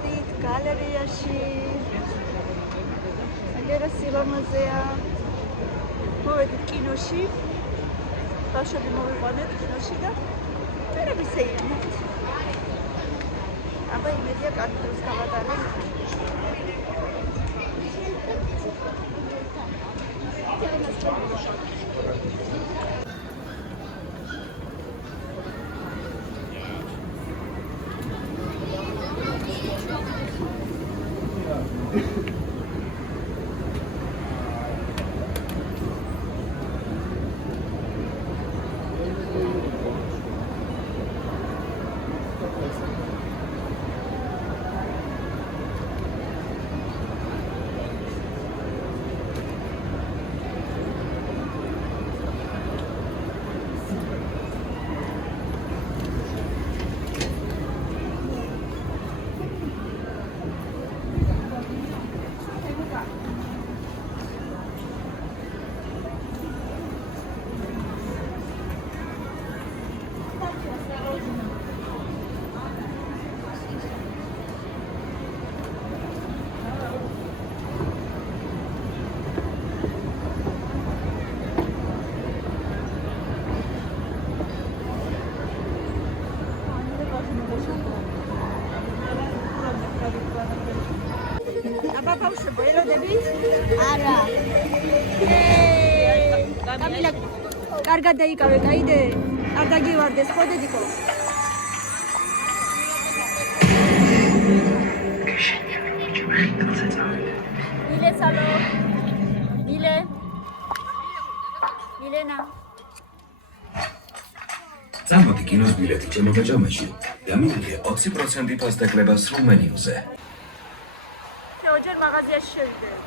მოდით გალერეაში. აგერა სილამაზეა. მოვედით კინოში. ბავშვები მოვიყვანეთ კინოში და ვერაფერი შეიმოთ. აბა იმედია კარგი დროს გავატარებ. აბა ბავშვებო, ელოდებით? არა. კამილა, კარგად დაიკავე, გაიდე? არ დაგივარდეს, ხო დედიკო? მილე სალო. მილე. მილენა. წამოდი კინოს ბილეთი ჩემო გაჭამაში. გამიგე 20% ფასდაკლება სრულ მენიუზე. ჯერ მაღაზიაში შევიდეთ.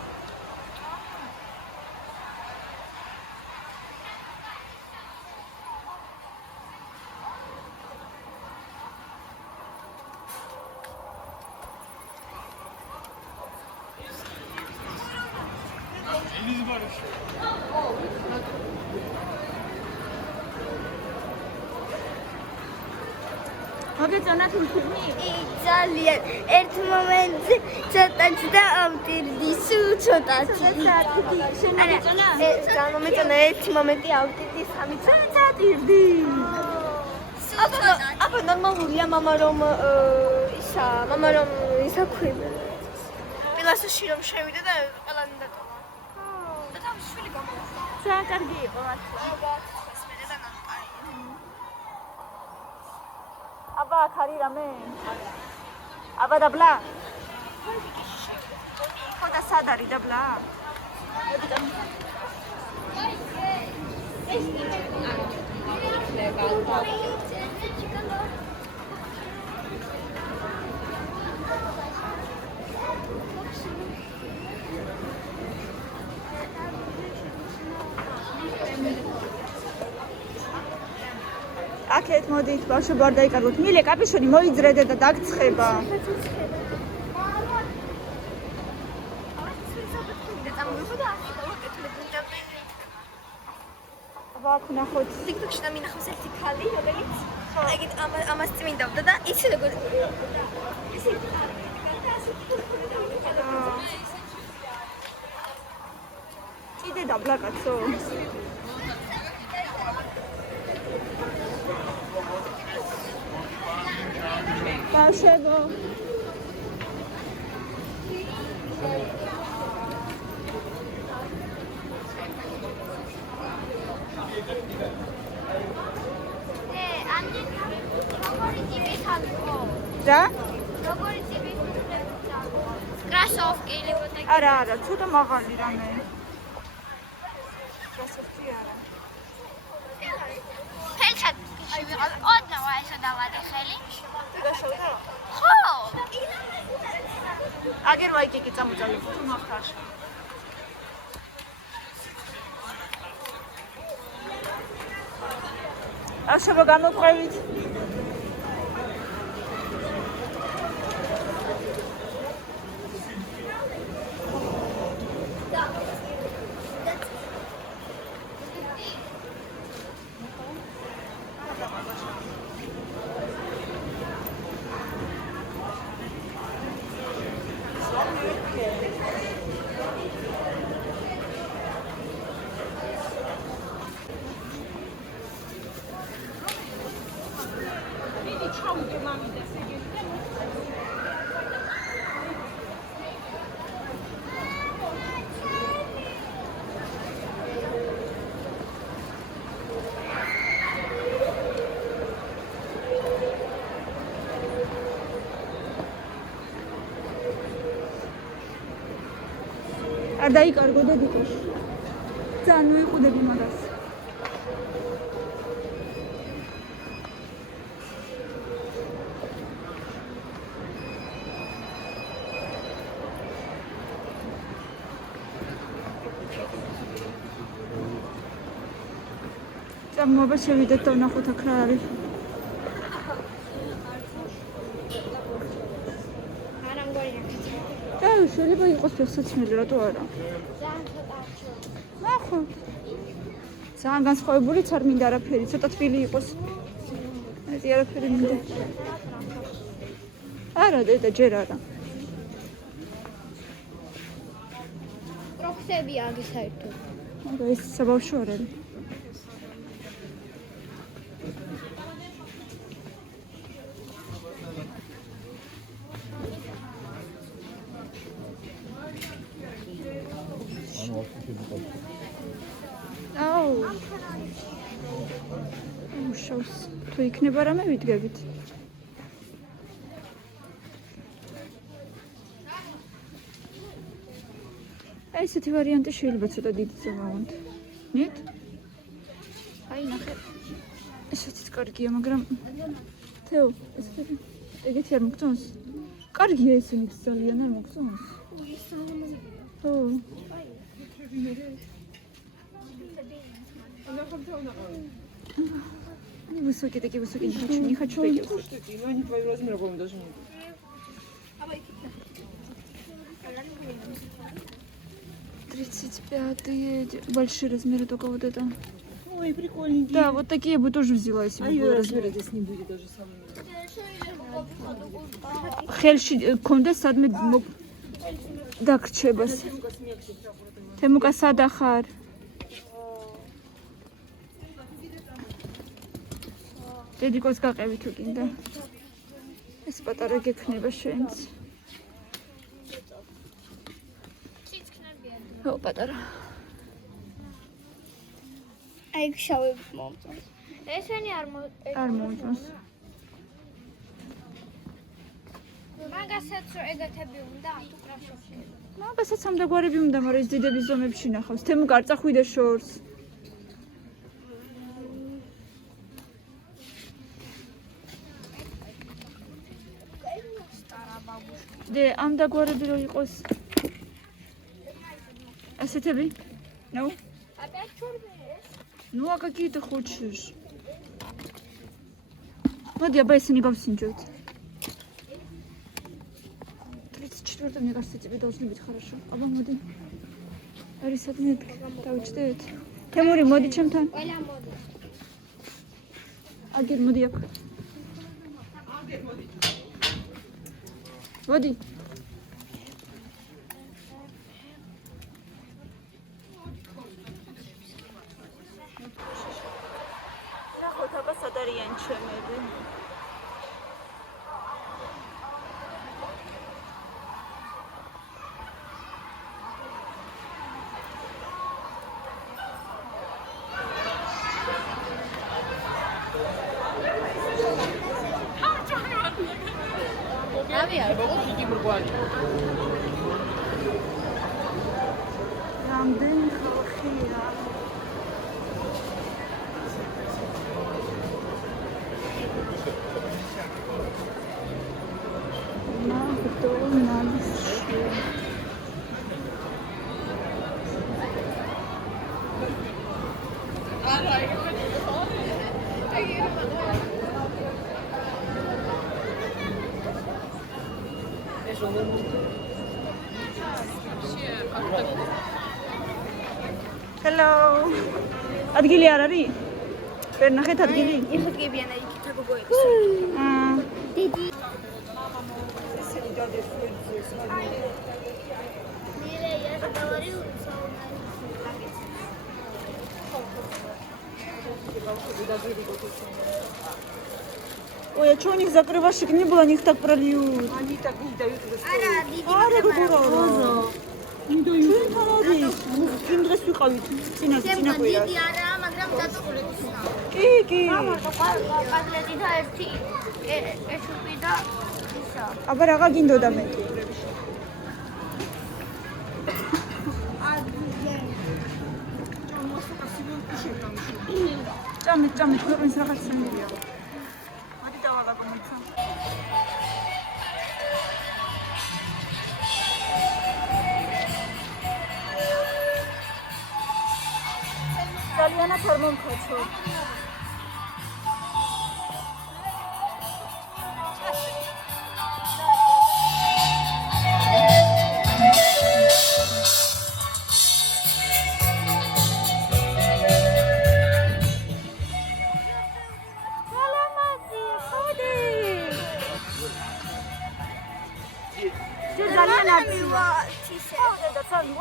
მოგეწონა თურქული? ძალიან. ერთ მომენტზე ცოტაც და ავტირდი, სულ ცოტაც. არა, მომეწონა ერთი მომენტი ავტირდი, სამი ცოტაც ავტირდი. აბა ნორმალურია, მამა რომ ისა ქვია. პილასში რომ შევიდა და ყველანი დატოვა. და თავის შვილი გამოვა. ძალიან კარგი იყო მართლა. აბა აქ არის რამე? აბა დაბლა? ხო და სად არის დაბლა? აქეთ მოდით, ბავშვებო არ დაიკარგოთ. მილე კაპიშვილი მოიძრედე და დაგცხება. აბა აქ ნახოთ. TikTok-ში და მინახავს ერთი ქალი, რომელიც ეგეთ ამას წმინდავდა და იცი როგორ კიდე დაბლა კაცო. ბავშვებო. რა? კრასოვკი არა, ცოტა მაღალი რამე. კრასოვკი არა. ფელჩატში ვიყავ, ოდნავ ესო დავადი ხელი. გაშოვდა? ხო. აგერ ვაიკიკი წამოწალე თუ მახარ. ახლა გამოყვებით. არ დაიკარგო და დიკოშ. ძალიან ვიყუდები მაგას. წამოვა შევიდეთ და ვნახოთ აქ რა არის. შეიძლება იყოს ფეხსაცმელი, რატო არა? ნახოთ. ძალიან განსხვავებულიც არ მინდა არაფერი, ცოტა თბილი იყოს. მეტი არაფერი მინდა. არა, დედა, ჯერ არა. კროქსები აგი საერთოდ. მაგრამ ეს საბავშვო არ არის. მუშავს. თუ იქნება რამე ვიდგებით. აი ესეთი ვარიანტი შეიძლება ცოტა დიდი ზომა უნდა. ნით? აი ნახე. ესეთიც კარგია, მაგრამ თეო, ესეთი ეგეთი არ მოგწონს? კარგია ესენი ძალიან არ მოგწონს? ხო. Они высокие, такие высокие, не хочу такие высокие. Ну, они твоего размера, по-моему, даже нет. Тридцать 35-е, большие размеры, только вот это. Ой, прикольненькие. Да, вот такие я бы тоже взяла, если бы ее был размера размер. здесь не будет даже самого. ხელში კონდეს სადმე დაგრჩებას. თემუკა სადა ხარ? დედიკოს გაყევი თუ კიდე. ეს პატარა გექნება შენც. ხო, პატარა. აი შავები მომწონს. ესენი არ მომწონს. მაგასაც ეგეთები უნდა თუ კრაშოვში. მაგასაც ამდაგვარები უნდა, მაგრამ ეს დიდების ზომებში ნახავს. თემუკა არ წახვიდე შორს. დე ამდაგვარები რო იყოს. ასეთები? ნუ? Опять черные. Ну, а какие ты хочешь? Вот я бы если не говсинчуть. 34, мне кажется, тебе должно быть хорошо. Аба, моди. Арисат нет. Таучдет. Темури, моди чем-то? Оля моды. Агир, моди як. Моди. ნახოთ აბა სად არიან ჩემები. რამდენი ხალხია? Hello. ადგილი არ არის? ვერ ნახეთ ადგილი? იხდგებიან აი იქ გოგოები. დიდი. მირე я говорю Ой, а что у них закрывашек не было, они их так прольют. Они так не дают это არა, стоит. დიდი არა, როგორ არა. Не дают. ჩვენ თან არის. იმ დღეს ვიყავით წინა კვირა. დიდი არაა, მაგრამ დაწყვეტილია. კი. პაზლეტი და ერთი ეშუპი და ისა. აბა რაღა გინდოდა მე. ჭამით, ქვეყნის რაღაც სამილია. მოდი დავალაგო მოიცა. ძალიანაც არ მომხოცო.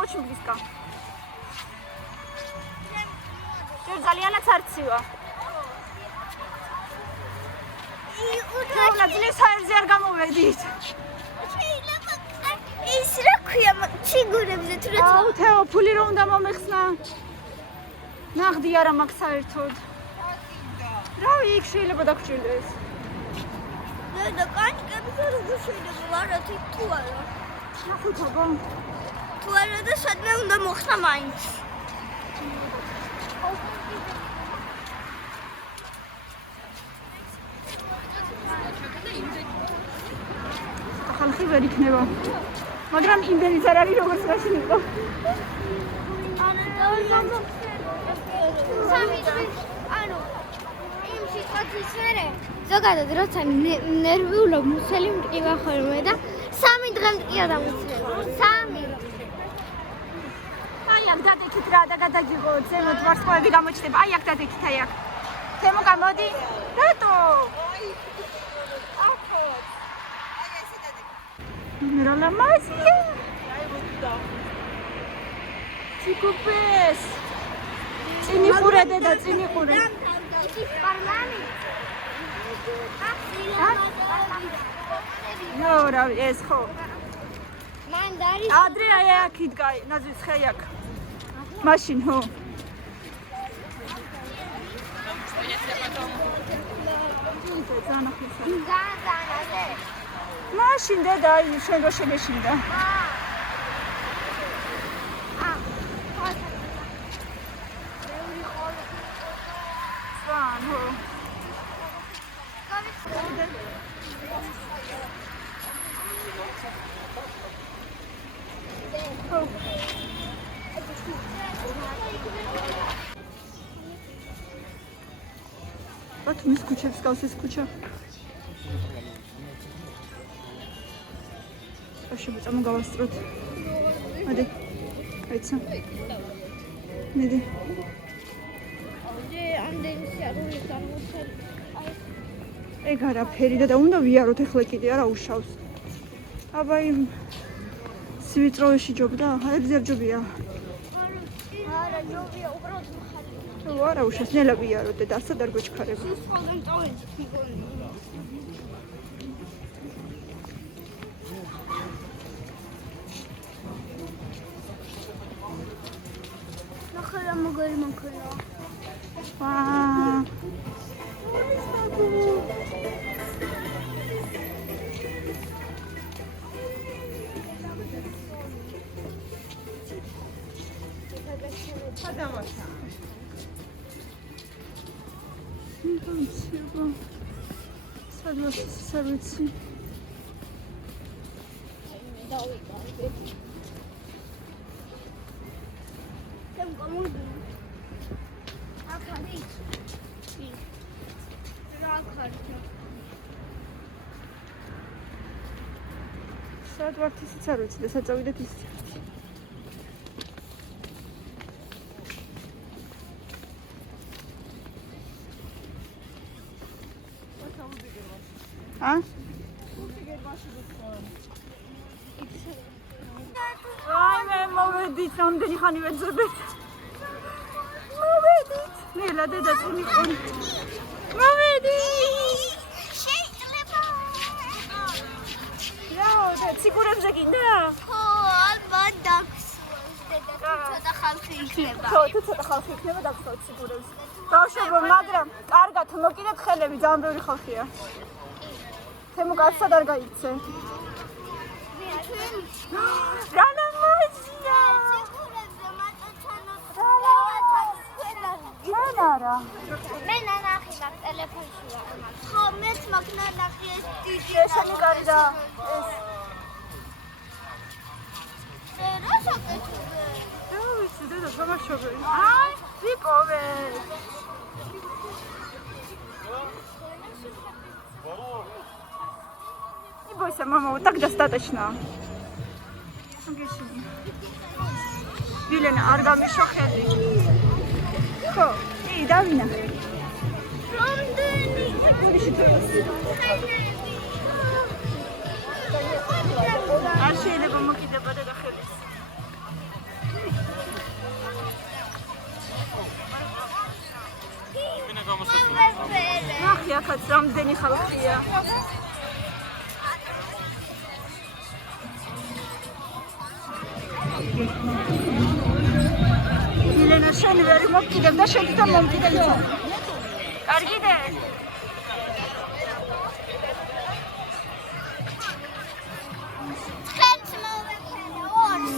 Очень близко. ძალიანაც არცივა. უნდა ძლივს აერზე არ გამოვედით. შეიძლება ის რა ქვია ჩიგურებზე თუ რა აუ თეო, ფული რომ უნდა მომეხსნა. ნაღდი არა მაქვს საერთოდ. რავი, იქ შეიძლება დაგჭირდეს. და კანიკების როგორ შეიძლება ვარათი თუ არა. ნახუთობა. თუ არა და სადმე უნდა მოხსნა მაინც. ხალხი ვერ იქნება. მაგრამ იმდენიც არ არის როგორც მაშინ იყო. ანუ იმ სიტუაციის მერე ზოგადად როცა ნერვიულობ მუცელი მტკივა ხოლმე და 3 დღე მტკია დამუცელი. 3 აი აქ დადექით რა და გადაგიღო ზემოთ ვარსკვლავები გამოჩნდება. აი აქ დადექით აი აქ. თემო გამოდი. რატო? Mira la magia. Chicopes. Წინი ხურე დედა, წინი ხურე. ნო, რა ეს ხო. მან დაარი ადრე აი აქ იდგა, ნაზვის ხე აქ. მაშინ ხო. გაზანაზე მაშინ დედა აი შენ რო შეგეშინდა. სვან ხო. ბათუმის ქუჩებს გავს ეს ქუჩა. შეიძლება წამოგავასწროთ. მოდი. აიცა. მიდი. ამდენი სიარული გამოსული. ეგ არაფერი და უნდა ვიაროთ ახლა კიდე არა უშავს. აბა იმ სვიწროვეში ჯობდა? აერზე არ ჯობია. არა, ჯობია, უბრალოდ მხარი. თუ არა უშავს, ნელა ვიაროთ და ასად არ გვეჩქარება. სხვაგან წავედი მიგონი. ნახე მოგერი მოკრა. ვაა. ადამიანთა სადაც სერვისი. Tem como a cabeça. სად ვართ ისიც არ ვიცი და საწავიდეთ ისიც. ა? აი მე მოვედით, რამდენი ხანი ვეძებეთ. მოვედით. ნელა დედა წინი ყური. მოვედით. ციგურებზე გინდა? ხო, ალბათ დაგსვას დედა, ცოტა ხალხი იქნება. ხო, თუ ცოტა ხალხი იქნება დაგსვათ ციგურებს. ბავშვებო, მაგრამ კარგად მოკიდეთ ხელები, ძალიან ბევრი ხალხია. თემო კაცად არ გაიქცე. რა ნამაზია! არა. მე ნანახი მაგ ტელეფონში ვარ. ხო, მეც მაგ ნანახი ეს დიდი. ესენი კარი და ეს. რა საკეთებე? ვიცი, დედა, გამარჯობა. აი, ვიპოვე. Не бойся, мама, вот так достаточно. Вилена, არ გამიშო ხელი. ხო, დავინახე. რამდენი? არ შეიძლება მოკიდება დედა ხელის. ნახე, აქაც რამდენი ხალხია. ილენა, შენ ვერ მოკიდებ და შენ თვითონ მომკიდე. კარგიდე? ცხენს მოვეფერე, ორს.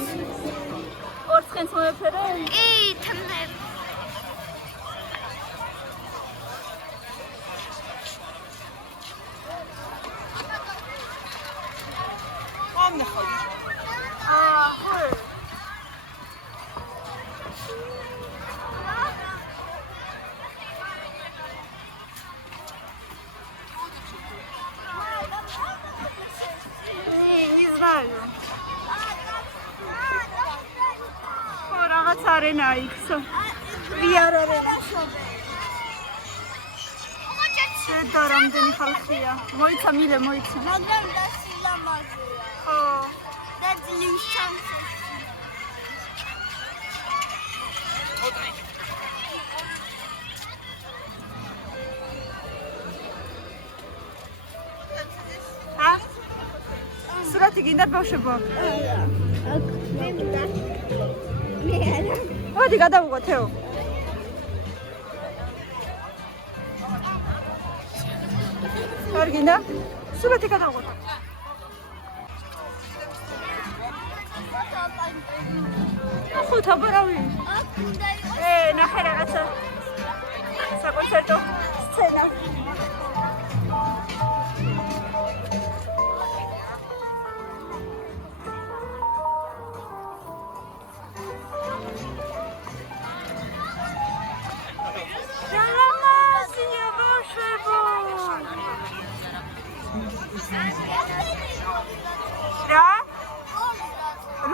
ორ ცხენს მოვეფერე? კი, თმნები. Arena X. VR arena. შენ რამდენი ხალხია? მოიცა მილე, მოიცა. მაგრამ და სილამაზეა. ხო. და ძლივს ჩანს. სურათი გინდა ბავშვებო? აქ მე არა. მოდი გადავუღო თეო. არ გინდა? სურათი გადავუღო. ხო, თაბარავი. აქ უნდა იყოს. ნახე რაღაცა. საკონცერტო სცენა.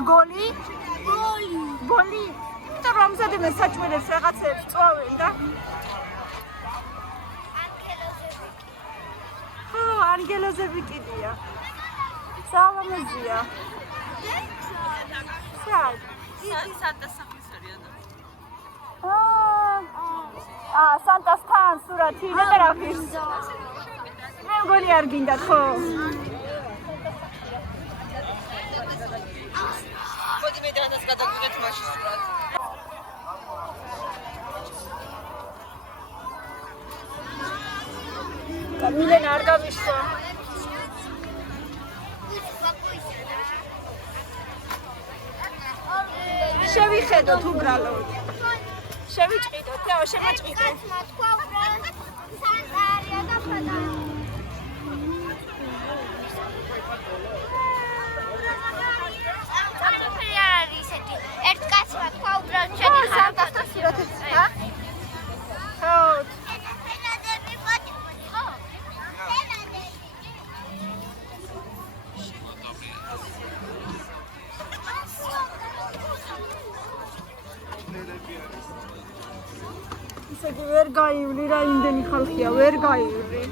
რგოლი? ბოლი. და რომზადებ საჭმელებს რაღაცებს წვავენ და ხო, ანგელოზები კიდია. სალამეზია. სად? სანტასთან სურათი და რაღაც. მე მგონი არ გინდათ, ხო? მოდი მე დანას გადავიღეთ მაშინ სურათი. მილენა არ გამიშვა. შევიხედოთ უბრალოდ. შევიჭყიდოთ, თეო, შემაჭყიდე. კაცმა თქვა უბრალოდ სანტარია და ფადა. ერთ კაცმა თქვა უბრალოდ შედი სანტასთან სურათებს, ჰა? ხო. ფენადები მოდი, ხო? ფენადები. ისე ვერ გაივლი რა იმდენი ხალხია, ვერ გაივლი.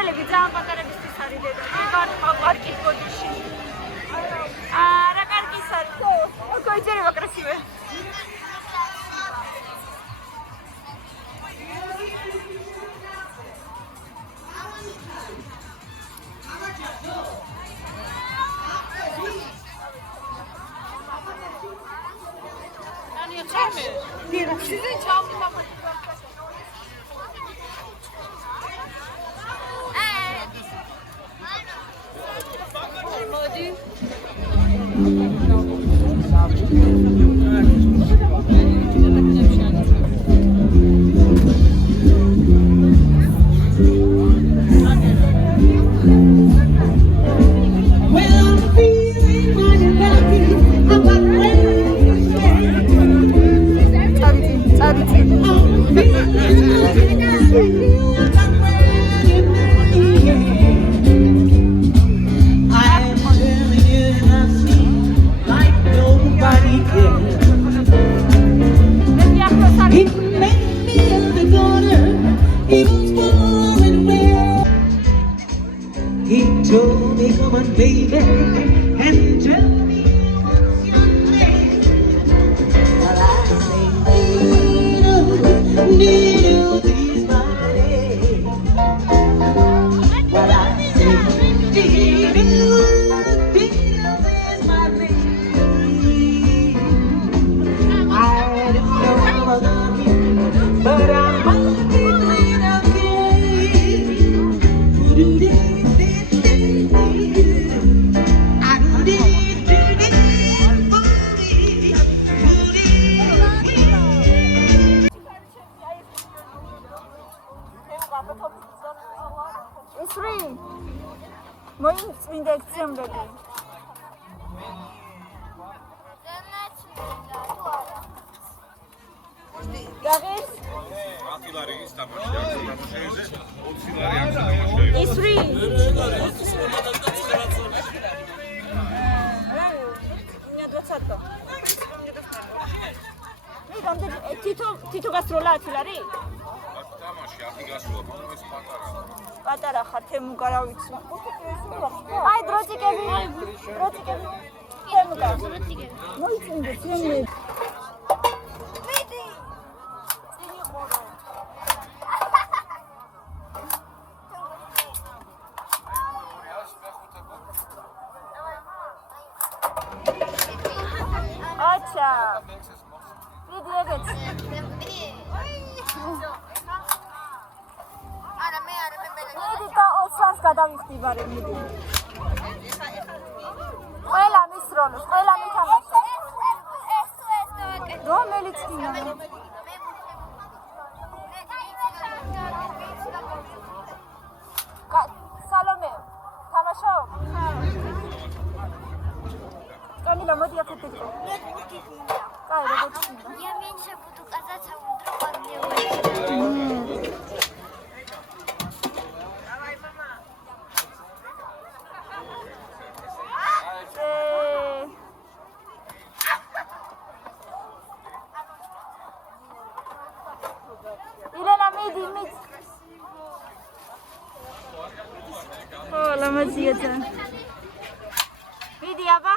მუცელები ძალიან პატარებისთვის არის დედა. პარკის ბოდიში. რა კარგი არის. ოკ, იწერება красивая. He told me, come on, baby, and tell me what's your name. But I say, needles is my name. But I say, needles is my name. I don't know about you, but I must be clean again. Moim წმინდა ექცემბერი. გაგეს? 10 ლარი ის თამაშია, თამაშეზე 20 ლარი აქვს თამაშეზე. ისრი. მე 20-ო. მე რამდენი თითო გასროლა 10 ლარი? თამაში 10 გასროლა, მაგრამ ეს პატარაა. პატარა ხარ, თემუგა რა ვიცი. აი დროჭიკები. თემუგა. მოიწმინდე ძენი. ვიდი. ძენი ხორო. აჩა. ვიდი ეგეც. გადავიხტიბარე მიდი. ყველა მის როლს, ყველა მითამაშა. რომელიც კინო? სალომე, თამაშო? კამილა, მოდი აქ ვიდეო. კაი, როგორც კინო. Я меньше буду казаться, вдруг он мне выйдет. Ламазиета. Види, аба?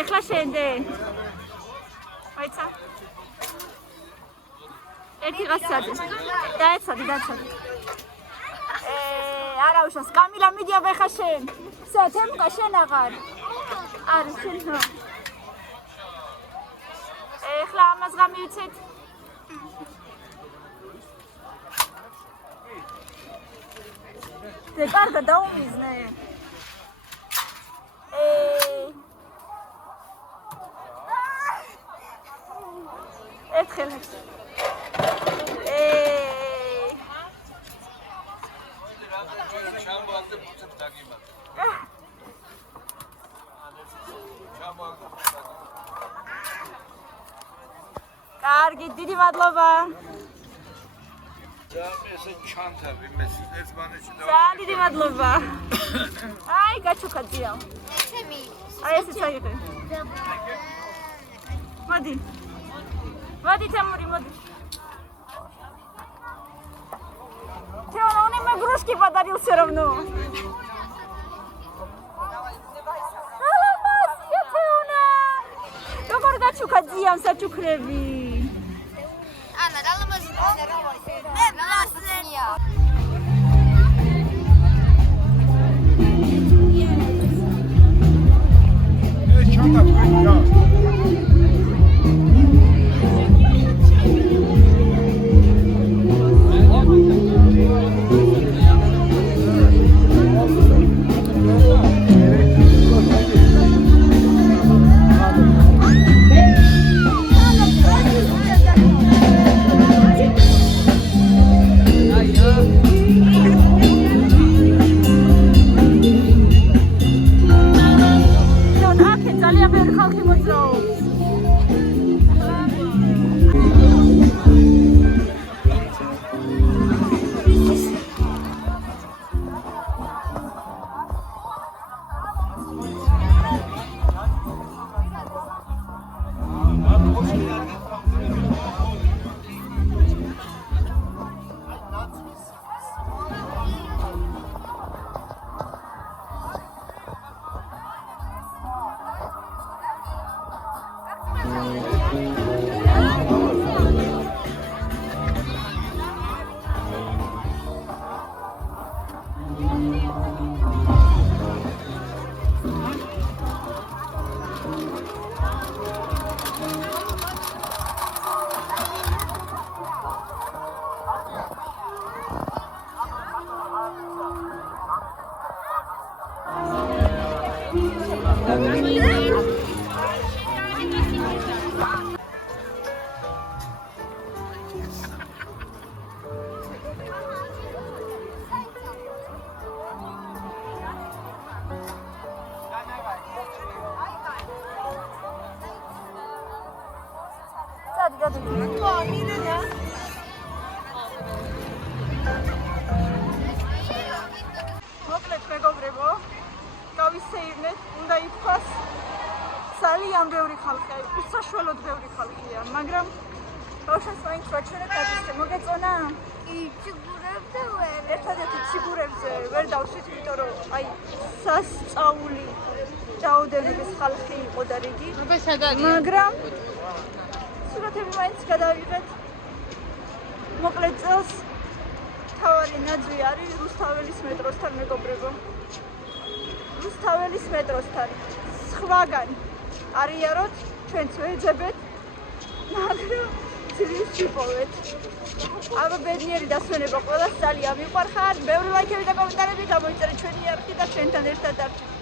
ეხლა შენდე. აიცა. ერთი გასცადი. დაეცადი. არა უშავს. კამილა მიდი აბა ეხლა შენ. ვსა, თემუკა შენ აღარ. არის შენ. ეხლა ამას გამივიცეთ. და კარგა დაუმიზნე. ერთხელ. ჩამოაგდე ფუცებს დაგიმატე. კარგი, დიდი მადლობა. ესე ჩანთები მეს ერთმანეთში და ძალიან დიდი მადლობა. აი, გაჩუქადია. ჩემი. აი, ესე წაიღე. Моди. Моди, Тимури, моди. Теона, он им игрушки подарил все равно. Алабасия, Теона. Როგორ გაჩუქადიამ საჩუქრები. ანა, რა ლამაზია. ეს ჩანთა თქვენი რა მოკლედ მეგობრებო, გავისეირნეთ, უნდა ითქვას, ძალიან ბევრი ხალხია, უსაშველოდ ბევრი ხალხია, მაგრამ ბავშვებს მაინც ვაჩვენებთ ადრესზე, მოგეწონა? იციგურებდა ვერ. ერთადერთი ციგურებზე ვერ დავშვით, იმიტომ რომ აი სასწაული რაოდენობის ხალხი იყო და რიგი, მაგრამ სურათები მაინც გადავიღეთ. მოკლედ წელს თავარი ნაძვი არის რუსთაველის მეტროსთან მეგობრებო. რუსთაველის მეტროსთან. სხვაგან არიაროთ, ჩვენც ვეძებეთ, მაგრამ ძლივს ვიპოვეთ. აბა ბედნიერი დასვენება ყველას ძალიან მიყვარხარ. ბევრი ლაიქები და კომენტარები გამოიწერეთ ჩვენი არხი და ჩვენთან ერთად დარჩით.